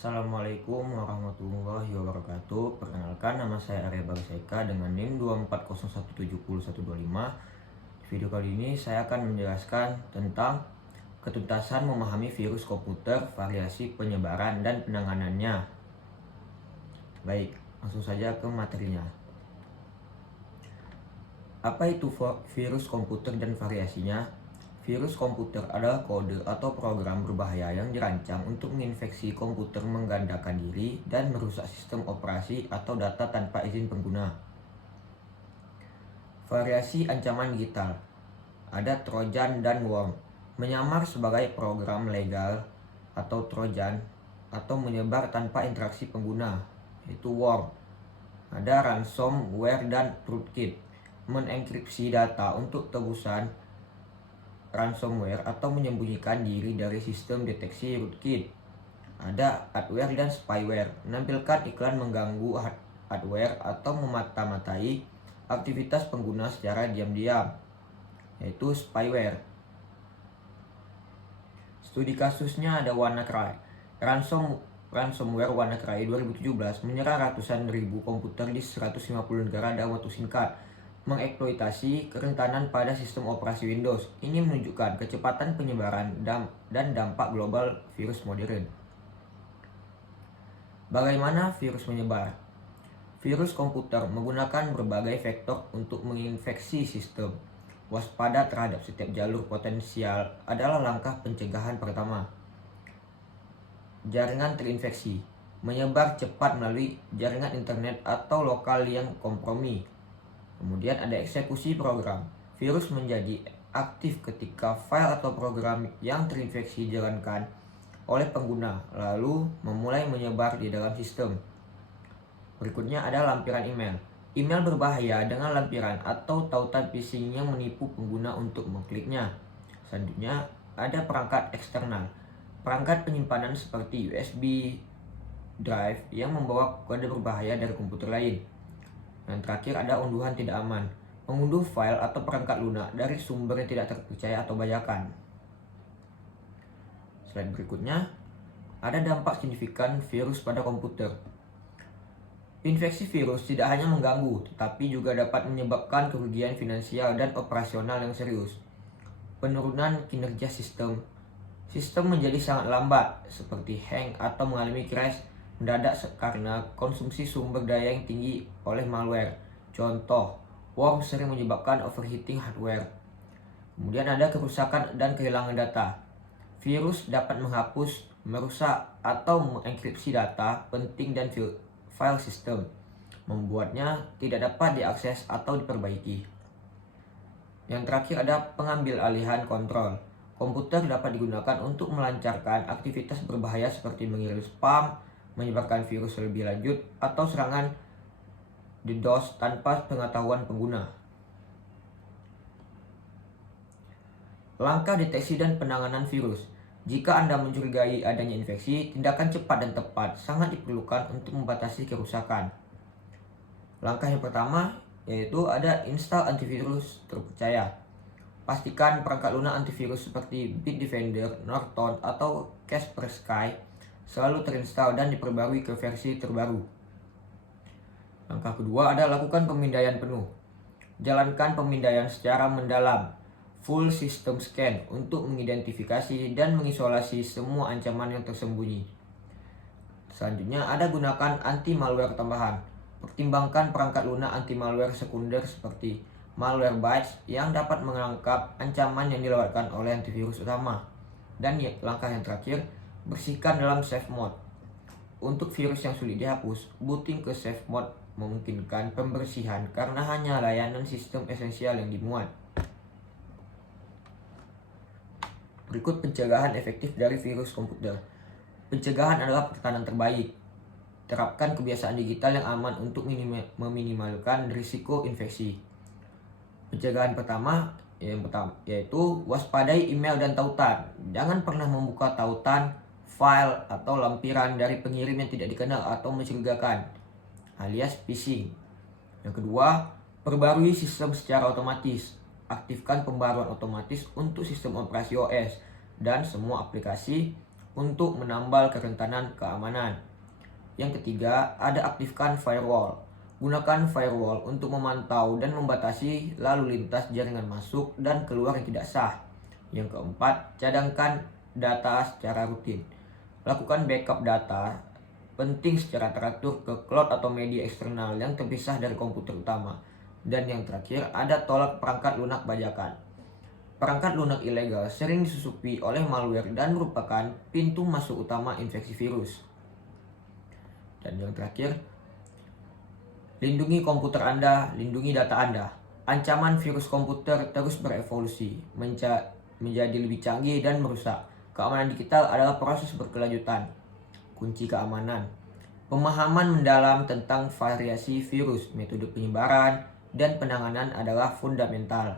Assalamualaikum warahmatullahi wabarakatuh. Perkenalkan, nama saya Arya Bagaseka dengan NIM 240170125. Video kali ini saya akan menjelaskan tentang ketuntasan memahami virus komputer, variasi penyebaran dan penanganannya. Baik, langsung saja ke materinya. Apa itu virus komputer dan variasinya? Virus komputer adalah kode atau program berbahaya yang dirancang untuk menginfeksi komputer, menggandakan diri, dan merusak sistem operasi atau data tanpa izin pengguna. Variasi ancaman digital. Ada Trojan dan worm, menyamar sebagai program legal atau Trojan, atau menyebar tanpa interaksi pengguna, yaitu worm. Ada ransomware dan rootkit, mengenkripsi data untuk tebusan ransomware atau menyembunyikan diri dari sistem deteksi rootkit. Ada adware dan spyware, menampilkan iklan mengganggu hardware atau memata-matai aktivitas pengguna secara diam-diam, yaitu spyware. Studi kasusnya ada WannaCry. Ransomware WannaCry 2017 menyerang ratusan ribu komputer di 150 negara dalam waktu singkat, mengeksploitasi kerentanan pada sistem operasi Windows. Ini menunjukkan kecepatan penyebaran dan dampak global virus modern. Bagaimana virus menyebar? Virus komputer menggunakan berbagai vektor untuk menginfeksi sistem. Waspada terhadap setiap jalur potensial adalah langkah pencegahan pertama. Jaringan terinfeksi menyebar cepat melalui jaringan internet atau lokal yang kompromi. Kemudian ada eksekusi program. Virus menjadi aktif ketika file atau program yang terinfeksi dijalankan oleh pengguna, lalu memulai menyebar di dalam sistem. Berikutnya ada lampiran email. Email berbahaya dengan lampiran atau tautan phishing yang menipu pengguna untuk mengkliknya. Selanjutnya ada perangkat eksternal. Perangkat penyimpanan seperti USB drive yang membawa kode berbahaya dari komputer lain. Yang terakhir ada unduhan tidak aman, mengunduh file atau perangkat lunak dari sumber yang tidak terpercaya atau bajakan. Slide berikutnya, ada dampak signifikan virus pada komputer. Infeksi virus tidak hanya mengganggu, tetapi juga dapat menyebabkan kerugian finansial dan operasional yang serius. Penurunan kinerja sistem menjadi sangat lambat, seperti hang atau mengalami crash mendadak karena konsumsi sumber daya yang tinggi oleh malware. Contoh, worm sering menyebabkan overheating hardware. Kemudian ada kerusakan dan kehilangan data. Virus dapat menghapus, merusak, atau mengenkripsi data penting dan file sistem, membuatnya tidak dapat diakses atau diperbaiki. Yang terakhir ada pengambil alihan kontrol. Komputer dapat digunakan untuk melancarkan aktivitas berbahaya seperti mengirim spam, menyebarkan virus lebih lanjut, atau serangan DDoS tanpa pengetahuan pengguna. Langkah deteksi dan penanganan virus. Jika Anda mencurigai adanya infeksi, tindakan cepat dan tepat sangat diperlukan untuk membatasi kerusakan. Langkah yang pertama yaitu ada install antivirus terpercaya. Pastikan perangkat lunak antivirus seperti Bitdefender, Norton, atau Kaspersky selalu terinstall dan diperbarui ke versi terbaru. Langkah kedua ada lakukan pemindaian penuh. Jalankan pemindaian secara mendalam, full system scan, untuk mengidentifikasi dan mengisolasi semua ancaman yang tersembunyi. Selanjutnya ada gunakan anti-malware tambahan. Pertimbangkan perangkat lunak anti-malware sekunder seperti Malwarebytes yang dapat menangkap ancaman yang dilewatkan oleh antivirus utama. Dan langkah yang terakhir, bersihkan dalam safe mode. Untuk virus yang sulit dihapus, booting ke safe mode memungkinkan pembersihan karena hanya layanan sistem esensial yang dimuat. Berikut pencegahan efektif dari virus komputer. Pencegahan adalah pertahanan terbaik. Terapkan kebiasaan digital yang aman untuk meminimalkan risiko infeksi. Pencegahan pertama yaitu waspadai email dan tautan. Jangan pernah membuka tautan, file, atau lampiran dari pengirim yang tidak dikenal atau mencurigakan, alias phishing. Yang kedua, perbarui sistem secara otomatis. Aktifkan pembaruan otomatis untuk sistem operasi OS dan semua aplikasi untuk menambal kerentanan keamanan. Yang ketiga, ada aktifkan firewall. Gunakan firewall untuk memantau dan membatasi lalu lintas jaringan masuk dan keluar yang tidak sah. Yang keempat, cadangkan data secara rutin. Lakukan backup data penting secara teratur ke cloud atau media eksternal yang terpisah dari komputer utama. Dan yang terakhir, ada tolak perangkat lunak bajakan. Perangkat lunak ilegal sering disusupi oleh malware dan merupakan pintu masuk utama infeksi virus. Dan yang terakhir, lindungi komputer Anda, lindungi data Anda. Ancaman virus komputer terus berevolusi, menjadi lebih canggih dan merusak. Keamanan digital adalah proses berkelanjutan. Kunci keamanan: pemahaman mendalam tentang variasi virus, metode penyebaran, dan penanganan adalah fundamental.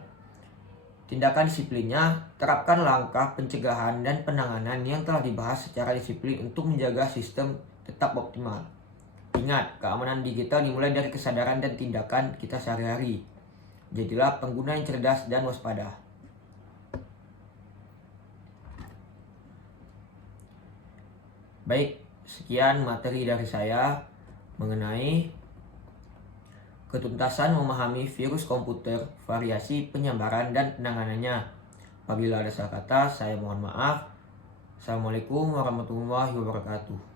Tindakan disiplinnya, terapkan langkah pencegahan dan penanganan yang telah dibahas secara disiplin untuk menjaga sistem tetap optimal. Ingat, keamanan digital dimulai dari kesadaran dan tindakan kita sehari-hari. Jadilah pengguna yang cerdas dan waspada. Baik, sekian materi dari saya mengenai ketuntasan memahami virus komputer, variasi penyebaran dan penanganannya. Apabila ada salah kata, saya mohon maaf. Assalamualaikum warahmatullahi wabarakatuh.